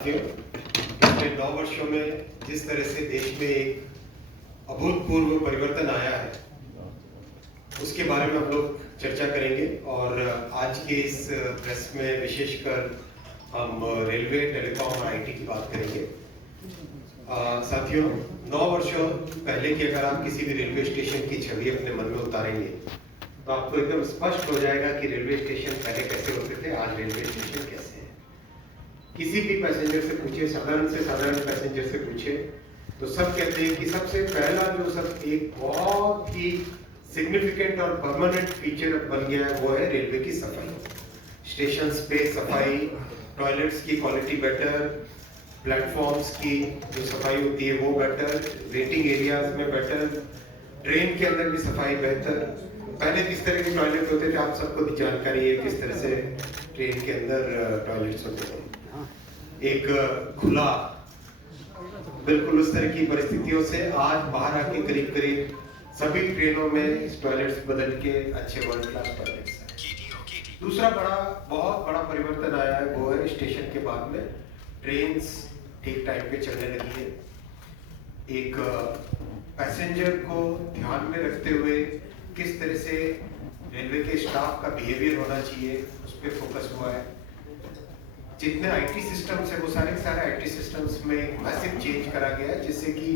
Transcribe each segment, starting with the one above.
पिछले 9 वर्षों में जिस तरह से देश में एक अभूतपूर्व परिवर्तन आया है उसके बारे में हम लोग चर्चा करेंगे। और आज के इस प्रेस में विशेषकर हम रेलवे, टेलीकॉम और आईटी की बात करेंगे। साथियों, 9 वर्षों पहले की अगर आप किसी भी रेलवे स्टेशन की छवि अपने मन में उतारेंगे तो आपको एकदम स्पष्ट हो जाएगा कि रेलवे स्टेशन पहले कैसे होते थे, आज रेलवे स्टेशन कैसे है। किसी भी पैसेंजर से पूछिए, साधारण से साधारण पैसेंजर से पूछे तो सब कहते हैं कि सबसे पहला जो सब एक बहुत ही सिग्निफिकेंट और परमानेंट फीचर बन गया है वो है रेलवे की सफाई। स्टेशन पे सफाई, टॉयलेट्स की क्वालिटी बेटर, प्लेटफॉर्म्स की जो सफाई होती है वो बेटर, वेटिंग एरियाज में बेटर, ट्रेन के अंदर भी सफाई बेहतर। पहले किस तरह के टॉयलेट होते थे आप सबको भी जानकारी है, किस तरह से ट्रेन के अंदर टॉयलेट्स होते थे, एक खुला, बिल्कुल उस तरह की परिस्थितियों से आज बाहर आके करीब करीब सभी ट्रेनों में टॉयलेट्स बदल के अच्छे वर्ल्ड क्लास टॉयलेट्स हैं। दूसरा बहुत बड़ा परिवर्तन आया है वो है स्टेशन के बाद में ट्रेन्स ठीक टाइम पे चलने लगी है। एक पैसेंजर को ध्यान में रखते हुए किस तरह से रेलवे के स्टाफ का बिहेवियर होना चाहिए उस पर फोकस हुआ है। जितने आईटी सिस्टम्स है वो सारे आईटी सिस्टम्स में मैसिव चेंज करा गया है, जिससे कि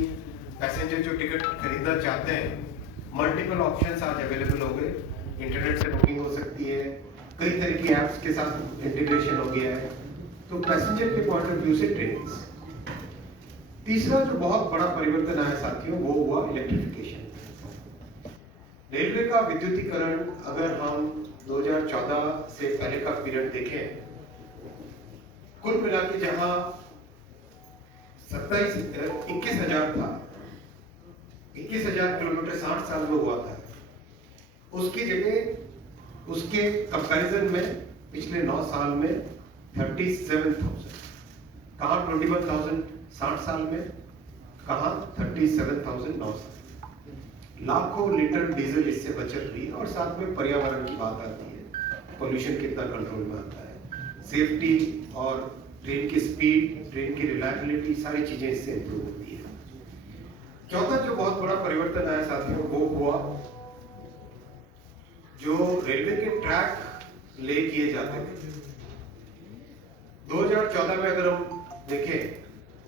पैसेंजर जो टिकट खरीदना चाहते हैं मल्टीपल ऑप्शंस आज अवेलेबल हो गए। इंटरनेट से बुकिंग हो सकती है, कई तरह की ऐप्स के साथ इंटीग्रेशन हो गया है, तो पैसेंजर के पॉइंट ऑफ व्यू से ट्रेन। तीसरा जो बहुत बड़ा परिवर्तन आया साथियों वो हुआ इलेक्ट्रिफिकेशन। रेलवे का विद्युतीकरण अगर हम 2014 से पहले का पीरियड देखें, कुल मिला के जहां 21,000 था, 21,000 किलोमीटर 60 साल में हुआ था, उसकी जगह उसके कंपैरिजन में पिछले 9 साल में 37,000, कहां 21,000 60 साल में, कहां 37,000 9 साल। लाखों लीटर डीजल इससे बचत हुई और साथ में पर्यावरण की बात आती है, पोल्यूशन कितना कंट्रोल में आता है, सेफ्टी और ट्रेन की स्पीड, ट्रेन की रिलायबिलिटी, सारी चीजें इससे इंप्रूव होती है। चौथा जो बहुत बड़ा परिवर्तन आया साथियों वो हुआ जो रेलवे के ट्रैक ले किए जाते थे। 2014 में अगर हम देखें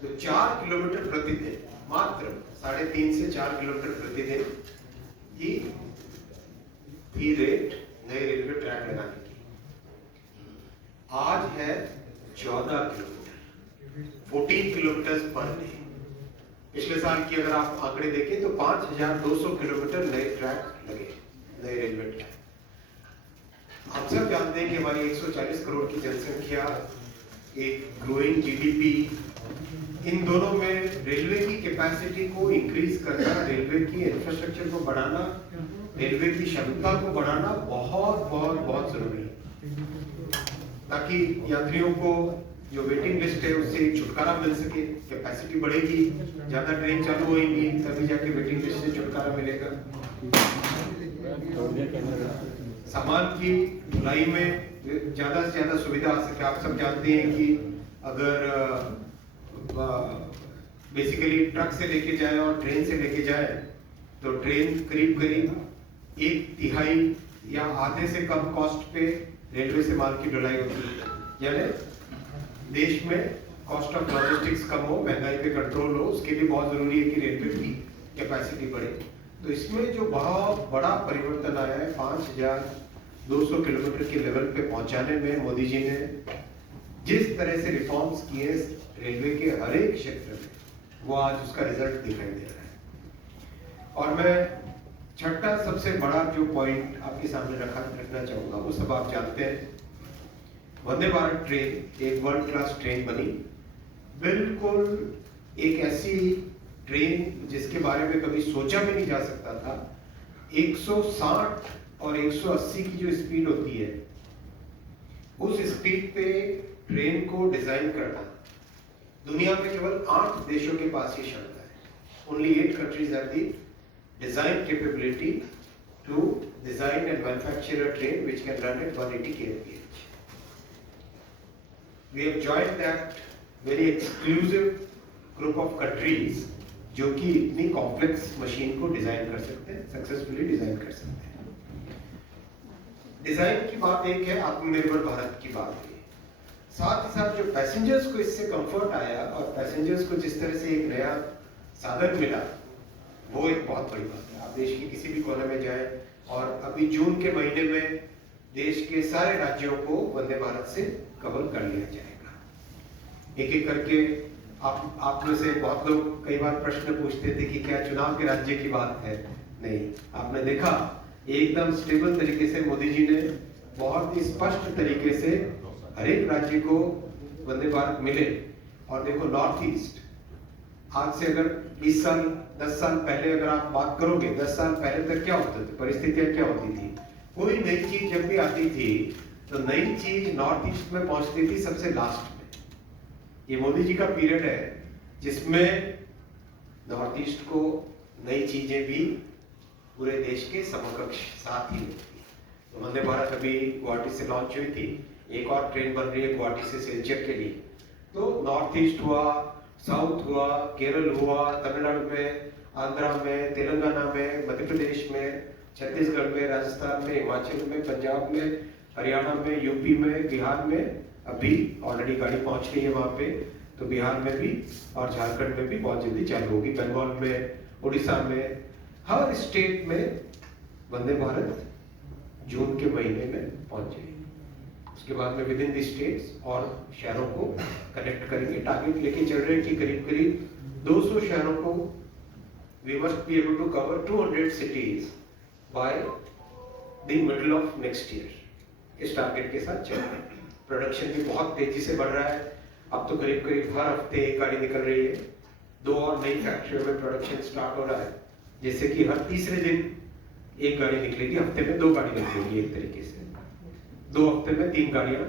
तो 4 किलोमीटर प्रतिदिन, मात्र 3.5 से 4 किलोमीटर प्रतिदिन की थी रेट नए रेलवे ट्रैक लगाने की। आज है 14 किलोमीटर, 14 किलोमीटर पर डे। पिछले साल की अगर आप आंकड़े देखें तो 5,200 किलोमीटर नए ट्रैक लगे, नए रेलवे ट्रैक। हम सब जानते हैं कि हमारी 140 करोड़ की जनसंख्या, एक ग्रोइंग जीडीपी, इन दोनों में रेलवे की कैपेसिटी को इंक्रीज करना, रेलवे की इंफ्रास्ट्रक्चर को बढ़ाना, रेलवे की क्षमता को बढ़ाना बहुत बहुत बहुत जरूरी है, ताकि यात्रियों को जो वेटिंग लिस्ट है उससे छुटकारा मिल सके। कैपेसिटी बढ़ेगी, ज्यादा ट्रेन चालू होंगी, तभी जाके वेटिंग लिस्ट से छुटकारा मिलेगा। सामान की ढुलाई में ज्यादा से ज्यादा सुविधा आ सके। आप सब जानते हैं कि अगर बेसिकली ट्रक से लेके जाए और ट्रेन से लेके जाए तो ट्रेन करीब करीब 1/3 या आधे से कम कॉस्ट पे रेलवे से माल की ढुलाई होती है। यानी देश में कॉस्ट ऑफ लॉजिस्टिक्स कम हो, महंगाई पे कंट्रोल हो, उसके लिए बहुत जरूरी है कि रेलवे की कैपेसिटी बढ़े। तो इसमें जो बहुत बड़ा परिवर्तन आया है 5,200 किलोमीटर के लेवल पे पहुंचाने में, मोदी जी ने जिस तरह से रिफॉर्म्स किए रेलवे के हर एक क्षेत्र में, वो आज उसका रिजल्ट दिखाई दे रहा है। और मैं छठा सबसे बड़ा जो पॉइंट आपके सामने रखना चाहूंगा वो सब आप जानते हैं। वंदे भारत ट्रेन एक वर्ल्ड क्लास ट्रेन बनी, बिल्कुल एक ऐसी ट्रेन जिसके बारे में कभी सोचा भी नहीं जा सकता था। 160 और 180 की जो स्पीड होती है उस स्पीड पे ट्रेन को डिजाइन करना दुनिया में केवल 8 देशों के पास ये क्षमता है। Only 8 countries have the design capability to design and manufacture a train which can run at 180 kmph. We have joined that very exclusive group of countries जो कि इतनी कॉम्प्लेक्स मशीन को डिजाइन कर सकते हैं, सक्सेसफुली डिजाइन कर सकते हैं। डिजाइन की बात एक है, आत्मनिर्भर भारत की बात है, साथ ही साथ जो पैसेंजर्स को इससे कंफर्ट आया और पैसेंजर्स को जिस तरह से एक नया साधन मिला, वो एक बहुत बड़ी बात है। आप देश के किसी भी कोने में जाएं, और अभी जून के महीने में देश के सारे राज्यों को वंदे भारत से कवर कर लिया जाएगा। एक एक करके आप में से बहुत लोग कई बार प्रश्न पूछते थे कि क्या चुनाव के राज्य की बात है? नहीं, आपने देखा एकदम स्टेबल तरीके से मोदी जी ने बहुत ही स्पष्ट तरीके से हर एक राज्य को वंदे भारत मिले। और देखो नॉर्थ ईस्ट, आज से अगर 20 साल 10 साल पहले अगर आप बात करोगे, 10 साल पहले तक क्या होते थे, परिस्थितियां क्या होती थी? कोई नई चीज जब भी आती थी तो नई चीज नॉर्थ ईस्ट में पहुंचती थी सबसे लास्ट में। ये मोदी जी का पीरियड है जिसमें नॉर्थ ईस्ट को नई चीजें भी पूरे देश के समकक्ष साथ ही मिलती है। तो वंदे भारत अभी गुवाहाटी से लॉन्च हुई थी, एक और ट्रेन बन रही है गुवाहाटी से सिलचर के लिए। तो नॉर्थ ईस्ट हुआ, साउथ हुआ, केरल हुआ, तमिलनाडु में, आंध्रा में, तेलंगाना में, मध्य प्रदेश में, छत्तीसगढ़ में, राजस्थान में, हिमाचल में, पंजाब में, हरियाणा में, यूपी में, बिहार में अभी ऑलरेडी गाड़ी पहुंच रही है वहां पे। तो बिहार में भी और झारखंड में भी बहुत जल्दी चालू होगी, बंगाल में, उड़ीसा में, हर स्टेट में वंदे भारत जून के महीने में पहुंच जाएगी। उसके बाद में विद इन द स्टेट्स और शहरों को कनेक्ट करेंगे। टारगेट लेके चल रहे हैं कि करीब करीब 200 शहरों को we must be able to cover 200 cities by the middle of next year. इस टारगेट के साथ चल रहे हैं। प्रोडक्शन भी बहुत तेजी से बढ़ रहा है। अब तो करीब करीब हर हफ्ते एक गाड़ी निकल रही है। 2 और नई फैक्ट्रियों में प्रोडक्शन स्टार्ट हो रहा है, जैसे कि हर तीसरे दिन एक गाड़ी निकलेगी, हफ्ते में 2 गाड़ी निकलेगी। एक तरीके से 2 हफ्ते में 3 गाड़ियां,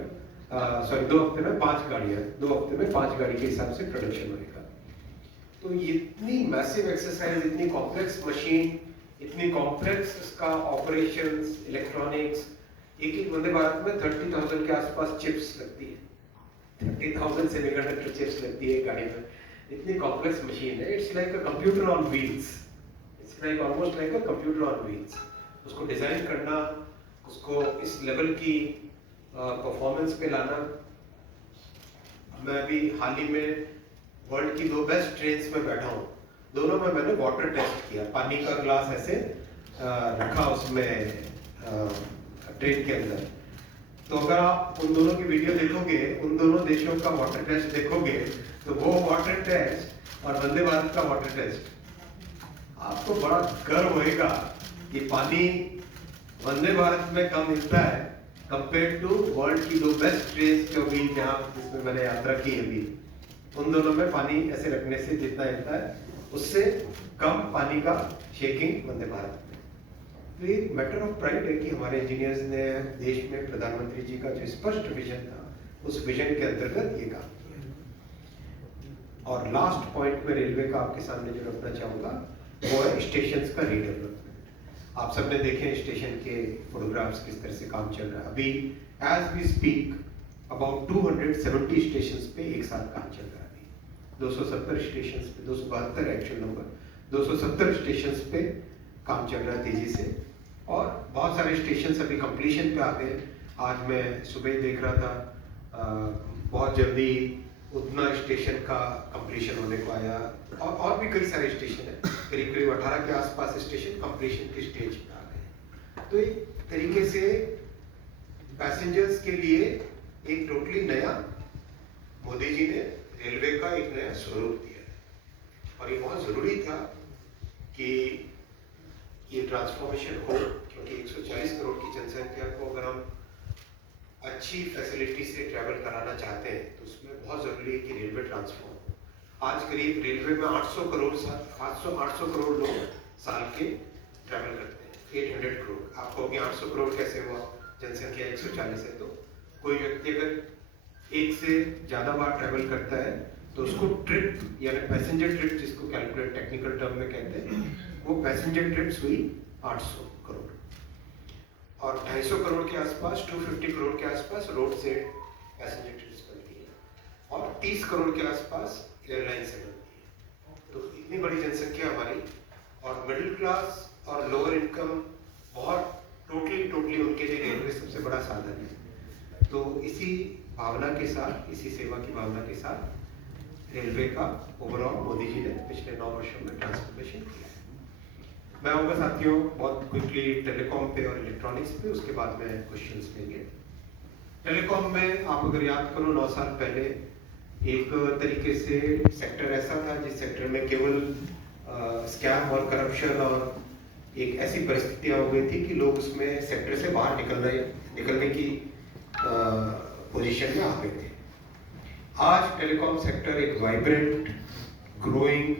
2 हफ्ते में 5 गाड़ियां, 2 हफ्ते में 5 गाड़ी के हिसाब से प्रोडक्शन होगा। तो इतनी मैसिव एक्सरसाइज, इतनी कॉम्प्लेक्स मशीन, इतनी कॉम्प्लेक्स इसका ऑपरेशंस, इलेक्ट्रॉनिक्स, एक वंदे भारत में 30,000 के आसपास चिप्स लगती है, 30,000 सेमीकंडक्टर चिप्स लगती है गाड़ी में। इतनी कॉम्प्लेक्स मशीन है, it's like a computer on wheels, it's like almost like a computer on wheels. उसको डिजाइन करना, उसको इस लेवल की परफॉर्मेंस पे लाना। मैं अभी हाल ही में वर्ल्ड की 2 बेस्ट ट्रेन्स में बैठा हूँ, दोनों में मैंने वाटर टेस्ट किया। पानी का ग्लास ऐसे रखा उसमें ट्रेन के अंदर। तो अगर आप उन दोनों की वीडियो देखोगे, उन दोनों देशों का वाटर टेस्ट देखोगे, तो वो वाटर टेस्ट और वंदे भारत का वाटर टेस्ट, आपको बड़ा गर्व होएगा कि पानी वंदे भारत में कम मिलता है कंपेयर टू वर्ल्ड की 2 बेस्ट ट्रेन जो भी जहाँ जिसमें मैंने यात्रा की अभी, उन दोनों में पानी ऐसे रखने से जितना मिलता है उससे कम पानी का शेकिंग वंदे भारत में। तो ये मैटर ऑफ प्राइड है कि हमारे इंजीनियर्स ने देश में प्रधानमंत्री जी का जो स्पष्ट विजन था, उस विजन के अंतर्गत ये काम किया। और लास्ट पॉइंट में रेलवे का आपके सामने जो रखना चाहूंगा वो है स्टेशन का रीडेवलपमेंट। आप सबने देखे स्टेशन के फोटोग्राफ्स, किस तरह से काम चल रहा है। अभी as we speak about 270 station पे एक साथ काम चल रहा है। 270 स्टेशन पे, 272 एक्चुअल नंबर, 270 स्टेशन पे काम चल रहा है तेजी से। और बहुत सारे स्टेशन अभी कंप्लीशन पे आ गए। आज मैं सुबह देख रहा था बहुत जल्दी उतना स्टेशन का कंप्लीशन होने को आया। और भी कई सारे स्टेशन है, करीब करीब 18 के आसपास स्टेशन कंप्लीशन की स्टेज पे आ गए। तो एक तरीके से पैसेंजर्स के लिए एक टोटली नया मोदी जी ने रेलवे का एक नया स्वरूप दिया। और ये बहुत जरूरी था कि ये ट्रांसफॉर्मेशन हो, क्योंकि 140 करोड़ की जनसंख्या को अगर हम अच्छी फैसिलिटी से ट्रैवल कराना चाहते हैं तो उसमें बहुत जरूरी है कि रेलवे ट्रांसफॉर्म हो। आज करीब रेलवे में 800 करोड़ लोग साल के ट्रैवल करते हैं, 800 करोड़। आपको अभी 800 करोड़ कैसे हुआ? जनसंख्या 140 है। तो कोई व्यक्ति अगर एक से ज्यादा बार ट्रैवल करता है तो उसको ट्रिप यानी पैसेंजर ट्रिप, जिसको कैलकुलेट टेक्निकल टर्म में कहते हैं, वो पैसेंजर ट्रिप्स हुई 800 करोड़। और 250 करोड़ के आसपास, 250 करोड़ के आसपास रोड से पैसेंजर ट्रिप्स बनती है। और 30 करोड़ के आसपास एयरलाइन से बनती है। तो इतनी बड़ी जनसंख्या हमारी, और मिडिल क्लास और लोअर इनकम बहुत टोटली उनके लिए रेलवे सबसे बड़ा साधन है। तो इसी भावना के साथ, इसी सेवा की भावना के साथ रेलवे का ओवरऑल मोदी जी ने पिछले 9 वर्षों में ट्रांसफॉर्मेशन किया है। मैं आऊँगा साथियों बहुत क्विकली टेलीकॉम पे और इलेक्ट्रॉनिक्स पे, उसके बाद में क्वेश्चंस लेंगे। टेलीकॉम में आप अगर याद करो 9 साल पहले एक तरीके से सेक्टर ऐसा था जिस सेक्टर में केवल स्कैम और करप्शन और एक ऐसी परिस्थितियां हो गई थी कि लोग उसमें सेक्टर से बाहर निकलने की पोजीशन में आ गए थे। आज टेलीकॉम सेक्टर एक वाइब्रेंट, ग्रोइंग